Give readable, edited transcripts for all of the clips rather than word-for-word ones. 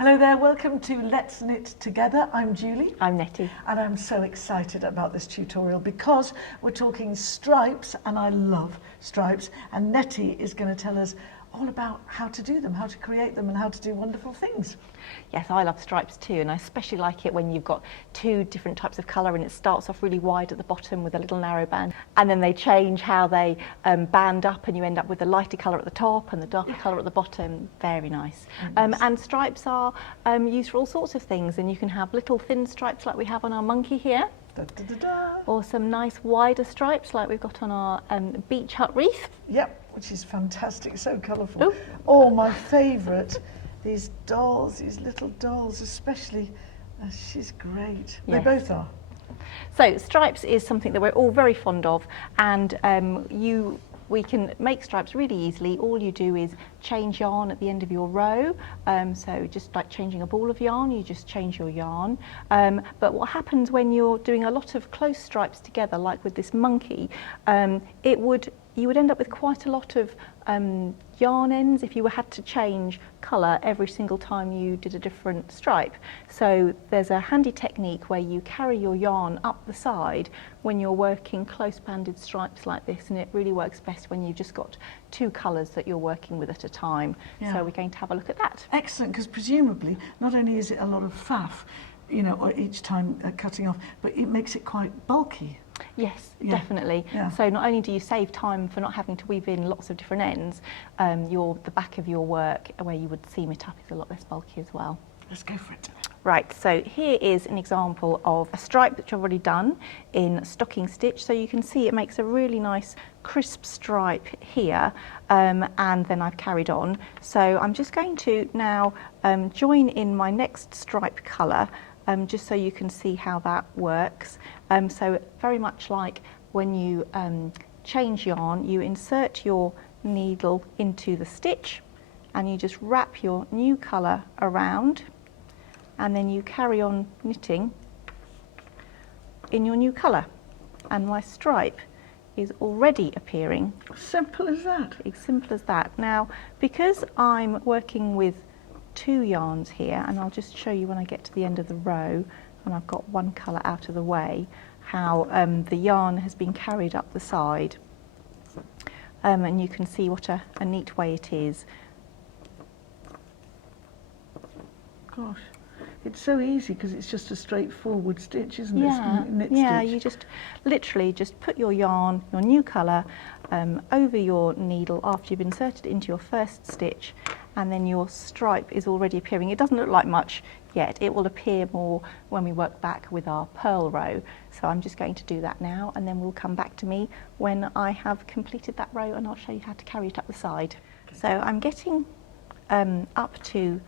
Hello there, welcome to Let's Knit Together. I'm Julie. I'm Nettie. And I'm so excited about this tutorial because we're talking stripes, and I love stripes, and Nettie is going to tell us all about how to do them, how to create them, and how to do wonderful things. Yes, I love stripes too, and I especially like it when you've got two different types of colour and it starts off really wide at the bottom with a little narrow band, and then they change how they band up, and you end up with a lighter colour at the top and the darker colour at the bottom. Very nice. And stripes are used for all sorts of things, and you can have little thin stripes like we have on our monkey here, Da, da, da, da. or some nice wider stripes like we've got on our beach hut wreath. Yep, which is fantastic, so colourful. Ooh. Oh, my favourite, these dolls, these little dolls, especially, she's great. They Yes. both are. So stripes is something that we're all very fond of, and we can make stripes really easily. All you do is change yarn at the end of your row. So just like changing a ball of yarn, you just change your yarn. But what happens when you're doing a lot of close stripes together, like with this monkey, you would end up with quite a lot of yarn ends if you had to change colour every single time you did a different stripe. So there's a handy technique where you carry your yarn up the side when you're working close banded stripes like this, and it really works best when you've just got two colours that you're working with at a time. Yeah. So we're going to have a look at that. Excellent, because presumably not only is it a lot of faff, you know, or each time cutting off, but it makes it quite bulky. Yes, Yeah. definitely. Yeah. So not only do you save time for not having to weave in lots of different ends, the back of your work where you would seam it up is a lot less bulky as well. Let's go for it. Right, so here is an example of a stripe which I've already done in stocking stitch. So you can see it makes a really nice crisp stripe here, and then I've carried on. So I'm just going to now join in my next stripe colour, just so you can see how that works. So very much like when you change yarn, you insert your needle into the stitch and you just wrap your new colour around, and then you carry on knitting in your new colour, and my stripe is already appearing. Simple as that. As simple as that. Now, because I'm working with two yarns here, and I'll just show you when I get to the end of the row and I've got one colour out of the way, how the yarn has been carried up the side, and you can see what a neat way it is. Gosh, it's so easy because it's just a straightforward stitch, isn't Yeah, it? Knit yeah. stitch. You just literally just put your yarn, your new colour, over your needle after you've inserted it into your first stitch, and then your stripe is already appearing. It doesn't look like much yet. It will appear more when we work back with our purl row. So I'm just going to do that now, and then we'll come back to me when I have completed that row, and I'll show you how to carry it up the side. So I'm getting up to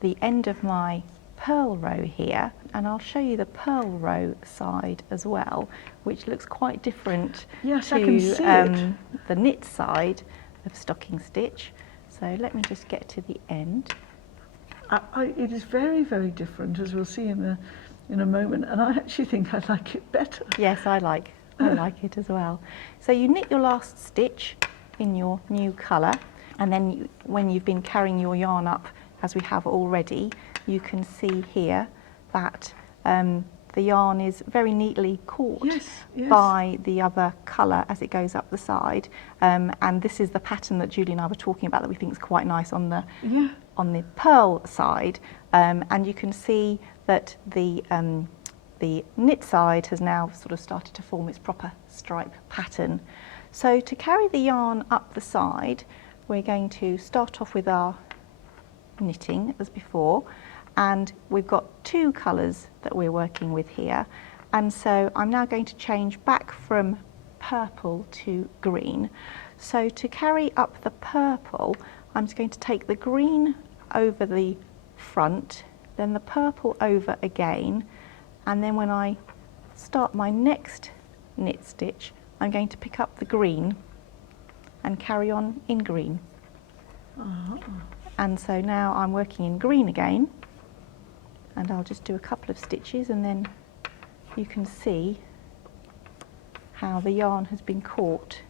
the end of my purl row here, and I'll show you the purl row side as well, which looks quite different Yes, to I can see it. the knit side of stocking stitch. So let me just get to the end. It is very, very different, as we'll see in a moment, and I actually think I like it better. Yes, I like it as well. So you knit your last stitch in your new colour, and then when you've been carrying your yarn up as we have already, you can see here that the yarn is very neatly caught Yes, yes. by the other colour as it goes up the side, and this is the pattern that Julie and I were talking about that we think is quite nice on the purl side, and you can see that the knit side has now sort of started to form its proper stripe pattern. So to carry the yarn up the side, we're going to start off with our knitting as before, and we've got two colours that we're working with here, and so I'm now going to change back from purple to green. So to carry up the purple, I'm just going to take the green over the front, then the purple over again, and then when I start my next knit stitch, I'm going to pick up the green and carry on in green. And so now I'm working in green again, and I'll just do a couple of stitches, and then you can see how the yarn has been caught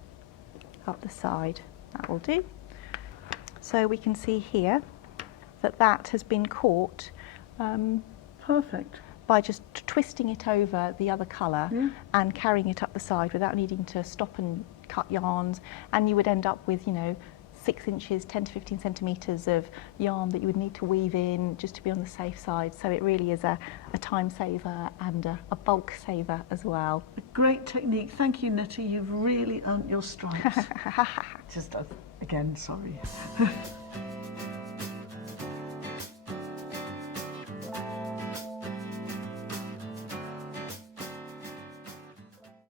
up the side. That will do. So we can see here that has been caught Perfect. by just twisting it over the other colour and carrying it up the side without needing to stop and cut yarns, and you would end up with, you know, 6 inches, 10 to 15 centimetres of yarn that you would need to weave in just to be on the safe side. So it really is a time saver and a bulk saver as well. A great technique. Thank you, Nettie. You've really earned your stripes. Just, again, sorry.